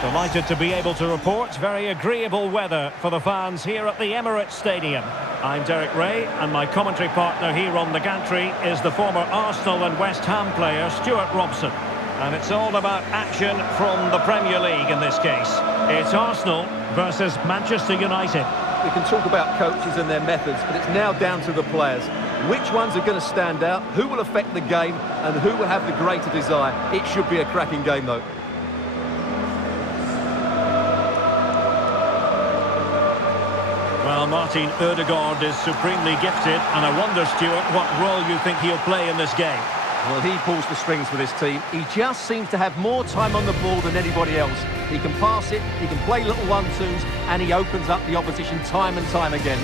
Delighted to be able to report very agreeable weather for the fans here at the Emirates Stadium. I'm Derek Ray, and my commentary partner here on the gantry is the former Arsenal and West Ham player Stuart Robson. And it's all about action from the Premier League in this case. It's Arsenal versus Manchester United. We can talk about coaches and their methods, but it's now down to the players. Which ones are going to stand out, who will affect the game, and who will have the greater desire. It should be a cracking game, though. Well, Martin Ødegaard is supremely gifted, and I wonder, Stuart, what role you think he'll play in this game. Well, he pulls the strings for this team. He just seems to have more time on the ball than anybody else. He can pass it, he can play little one-twos, and he opens up the opposition time and time again.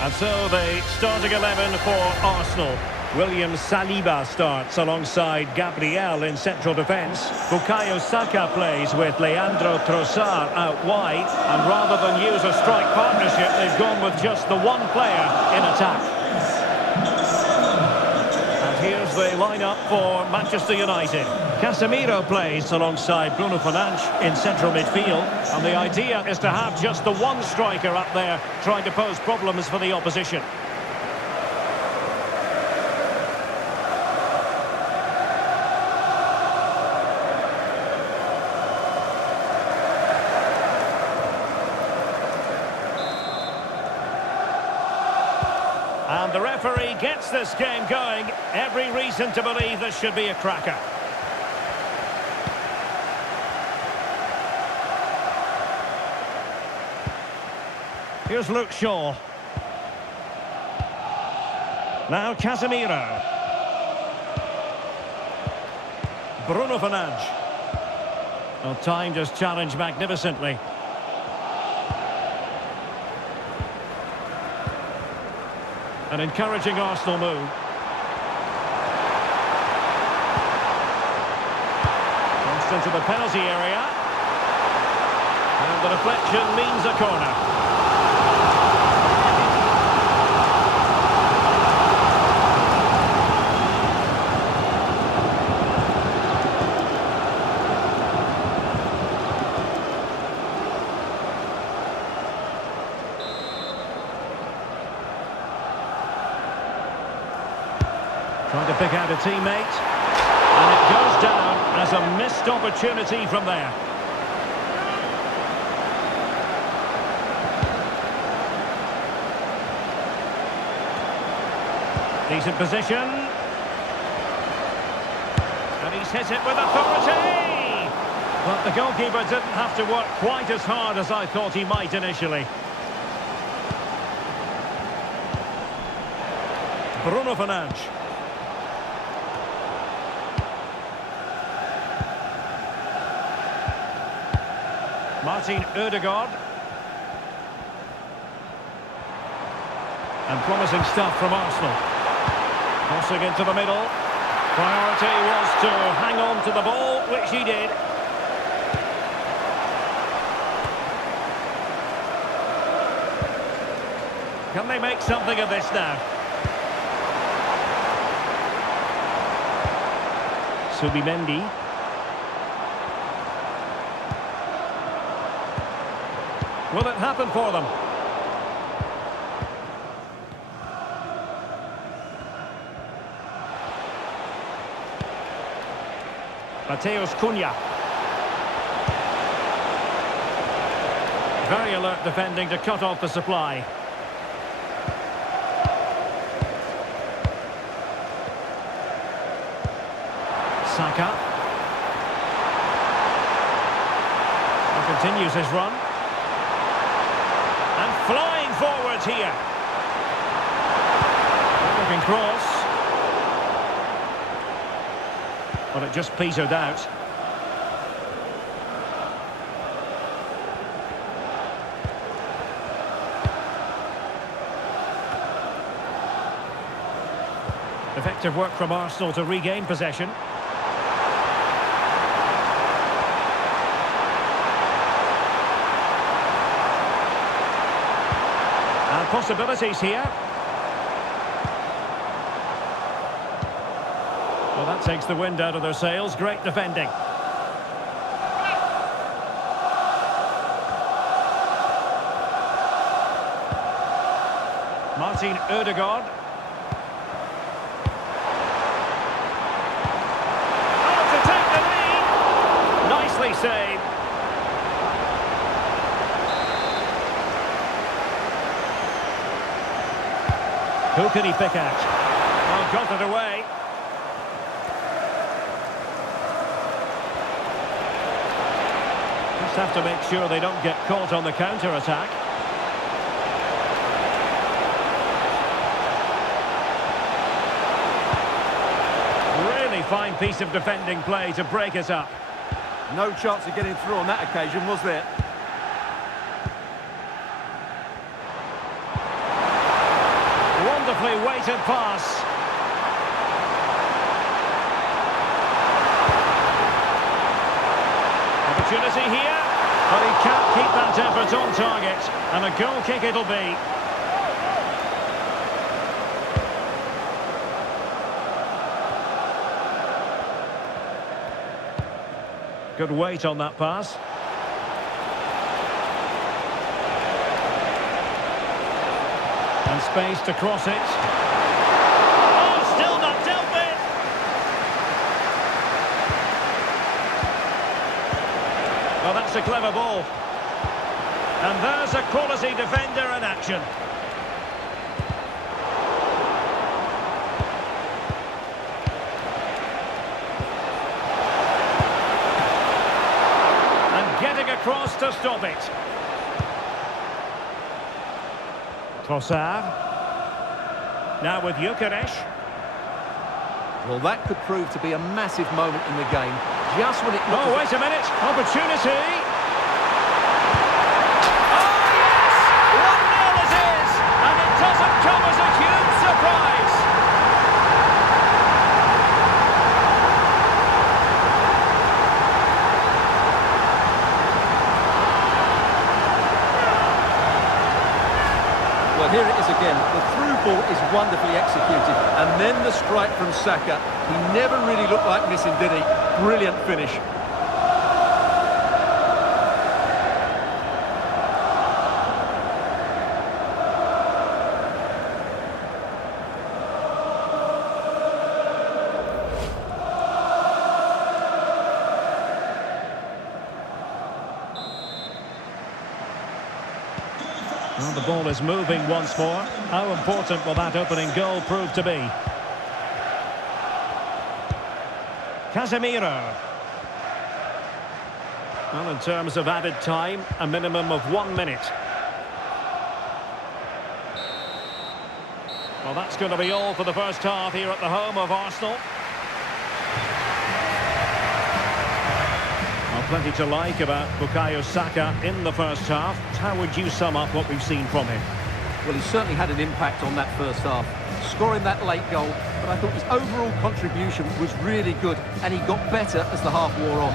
And so the starting 11 for Arsenal. William Saliba starts alongside Gabriel in central defence. Bukayo Saka plays with Leandro Trossard out wide. And rather than use a strike partnership, they've gone with just the one player in attack. And here's the lineup for Manchester United. Casemiro plays alongside Bruno Fernandes in central midfield. And the idea is to have just the one striker up there trying to pose problems for the opposition. And the referee gets this game going. Every reason to believe this should be a cracker. Here's Luke Shaw. Now Casemiro. Bruno Fernandes. Well, timed his challenge magnificently. An encouraging Arsenal move. Crossed into the penalty area. And the deflection means a corner. Trying to pick out a teammate. And it goes down as a missed opportunity from there. Decent position. And he's hit it with authority. But the goalkeeper didn't have to work quite as hard as I thought he might initially. Bruno Fernandes. Martin Ødegaard. And promising stuff from Arsenal. Crossing into the middle. Priority was to hang on to the ball, which he did. Can they make something of this now? Subimendi. Will it happen for them? Mateus Cunha. Very alert defending to cut off the supply. Saka. He continues his run. And flying forwards here. Looking cross. But it just petered out. effective work from Arsenal to regain possession. And possibilities here. Well, that takes the wind out of their sails. Great defending. Martin Ødegaard. Oh, to take the lead! Nicely saved. Who can he pick out? Oh, got it away. Just have to make sure they don't get caught on the counter-attack. Really fine piece of defending play to break us up. No chance of getting through on that occasion, was there? Wonderfully weighted pass. Opportunity here, but he can't keep that effort on target, and a goal kick it'll be. Good weight on that pass. And space to cross it. Oh, still not dealt with! Well, that's a clever ball. And there's a quality defender in action. And getting across to stop it. Trossard. Now with Gyökeres. Well, that could prove to be a massive moment in the game. Just when it looks... Oh, wait a minute. Opportunity. Oh, yes! 1-0 it is. And it doesn't come as a huge surprise. Well, here it is again. The through ball is wonderfully executed. And then the strike from Saka. He never really looked like missing, did he? Brilliant finish. Well, the ball is moving once more. How important will that opening goal prove to be? Casemiro. Well, in terms of added time, a minimum of 1 minute. Well, that's going to be all for the first half here at the home of Arsenal. Well, plenty to like about Bukayo Saka in the first half. How would you sum up what we've seen from him? Well, he certainly had an impact on that first half, scoring that late goal, but I thought his overall contribution was really good, and he got better as the half wore on.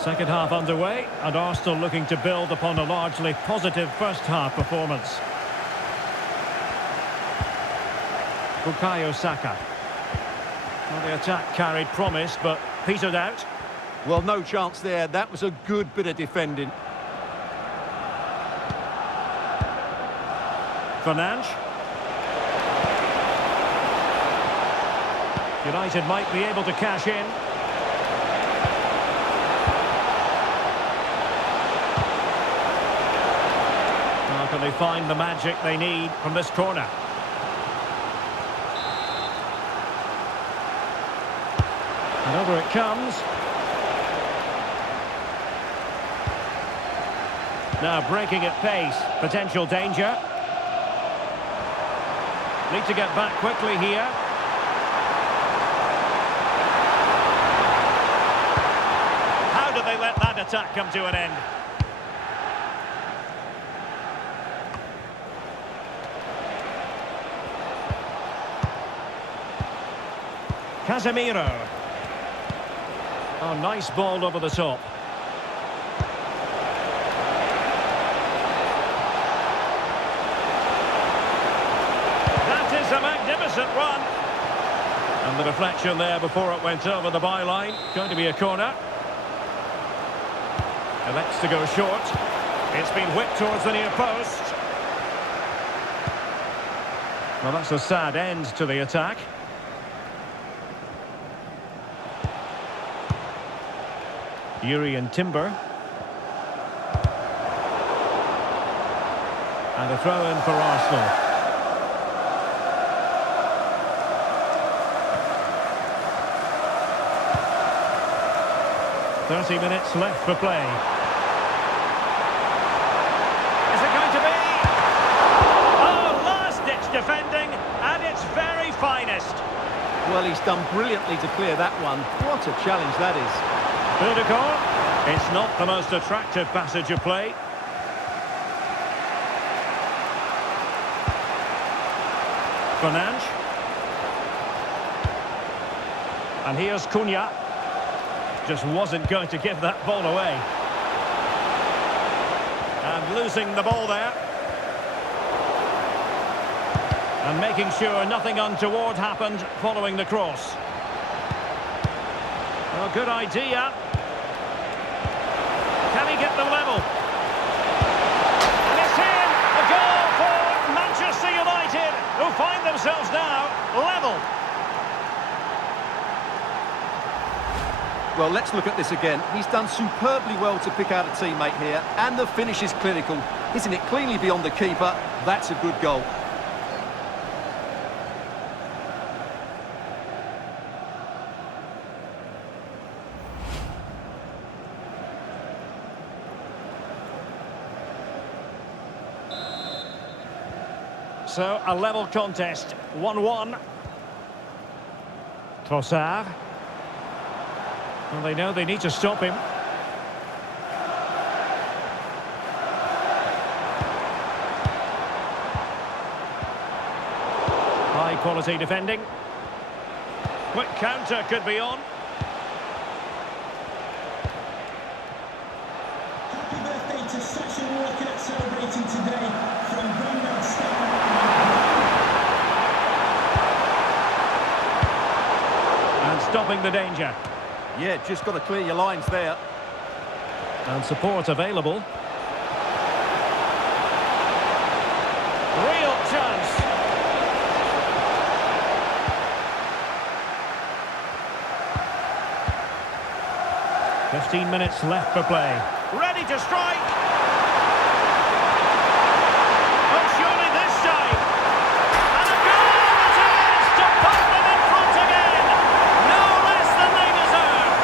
Second half underway, and Arsenal looking to build upon a largely positive first half performance. Bukayo Saka. Well, the attack carried promise, but petered out. Well, no chance there. That was a good bit of defending. Fernandes. United might be able to cash in. How can they find the magic they need from this corner? And over it comes. Now breaking at pace, potential danger. Need to get back quickly here. How do they let that attack come to an end? Casemiro. Oh, nice ball over the top. That is a magnificent run. And the deflection there before it went over the byline. Going to be a corner. Elects to go short. It's been whipped towards the near post. Well, that's a sad end to the attack. Yuri Timber. And a throw in for Arsenal. "30 minutes left for play." Is it going to be? Oh, last-ditch defending at its very finest. Well, he's done brilliantly to clear that one. What a challenge that is. Budico. It's not the most attractive passage of play. Fernandes. And here's Cunha. Just wasn't going to give that ball away. And losing the ball there. And making sure nothing untoward happened following the cross. Well, good idea. Can he get the level? And it's in! A goal for Manchester United, who find themselves now level. Well, let's look at this again. He's done superbly well to pick out a teammate here, and the finish is clinical. Hitting it cleanly beyond the keeper, that's a good goal. So, a level contest, 1-1. Trossard. Well, they know they need to stop him. High quality defending. Quick counter could be on. Happy birthday to Sasha Walker, celebrating today from Brunel Star. And stopping the danger. Yeah, just got to clear your lines there. And support available. Real chance. "15 minutes left for play. Ready to strike. Oh, surely this time. And a goal it is to put them in front again. No less than they deserve.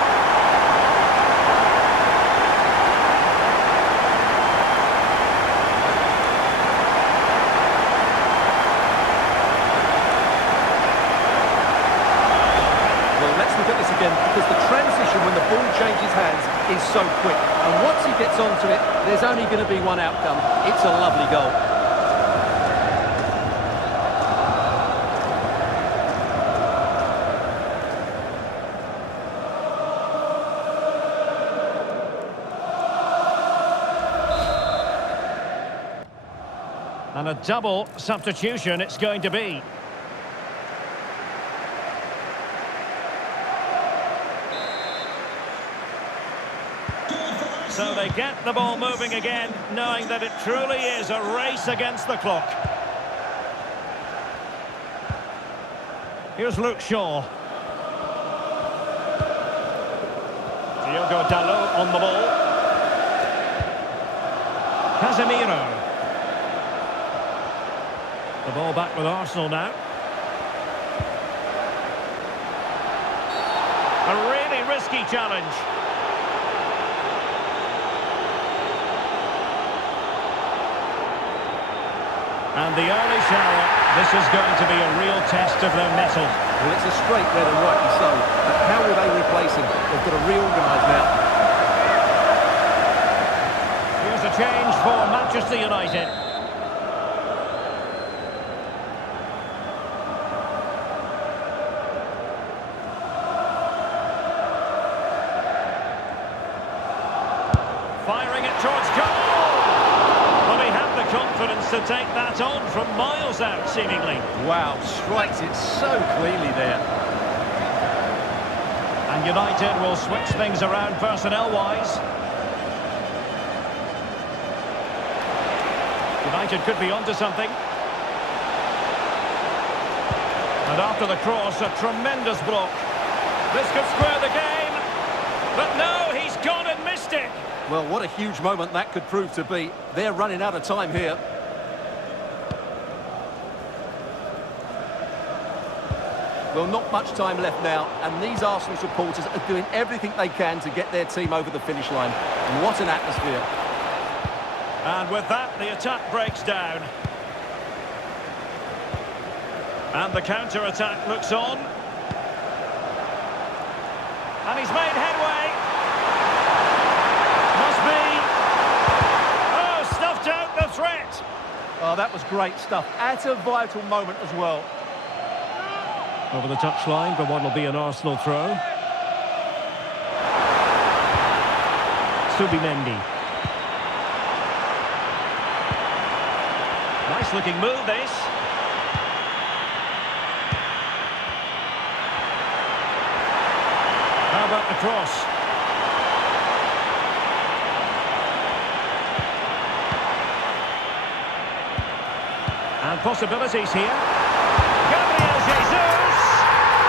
Well, let's look at this again, because the transition when the ball changes hands is so quick. And once he gets onto it, there's only going to be one outcome. It's a lovely goal. And a double substitution it's going to be. So they get the ball moving again, knowing that it truly is a race against the clock. Here's Luke Shaw. Diogo Dalot on the ball. Casemiro. The ball back with Arsenal now. A really risky challenge. And the early shower, this is going to be a real test of their mettle. Well, it's a straight red and rightly so. But how will they replace him? They've got to reorganise now. Here's a change for Manchester United. firing it towards goal. Well, he had the confidence to take that on from miles out, seemingly. Wow, strikes it so cleanly there. And United will switch things around personnel-wise. United could be onto something. And after the cross, a tremendous block. This could square the game. But no, he's gone and missed it. Well, what a huge moment that could prove to be. They're running out of time here. Well, not much time left now, and these Arsenal supporters are doing everything they can to get their team over the finish line. And what an atmosphere. And with that, the attack breaks down. And the counter-attack looks on. And he's made headway. Must be. Oh, snuffed out the threat. Oh, that was great stuff. At a vital moment as well. Over the touchline for what will be an Arsenal throw. Subimendi. Nice looking move, this. How about the cross? And possibilities here. Gabriel Jesus!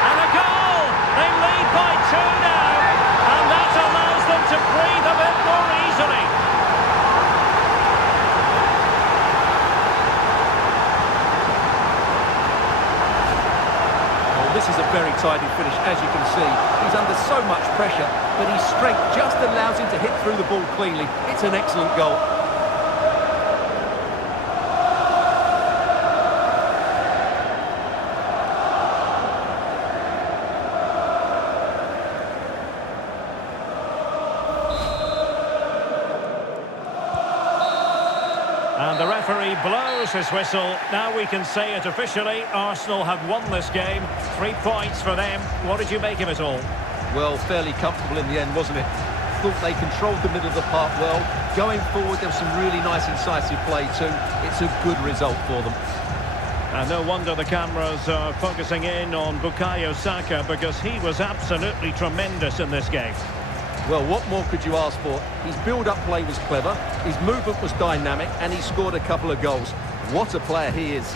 And a goal! They lead by 2 now. And that allows them to breathe a bit more easily. This is a very tidy finish, as you can see. He's under so much pressure, but his strength just allows him to hit through the ball cleanly. It's an excellent goal. And the referee blows his whistle. Now we can say it officially. Arsenal have won this game. 3 points for them. What did you make of it all? Well, fairly comfortable in the end, wasn't it? Thought they controlled the middle of the park well. Going forward, there was some really nice incisive play too. It's a good result for them. And no wonder the cameras are focusing in on Bukayo Saka, because he was absolutely tremendous in this game. Well, what more could you ask for? His build-up play was clever, his movement was dynamic, and he scored a couple of goals. What a player he is.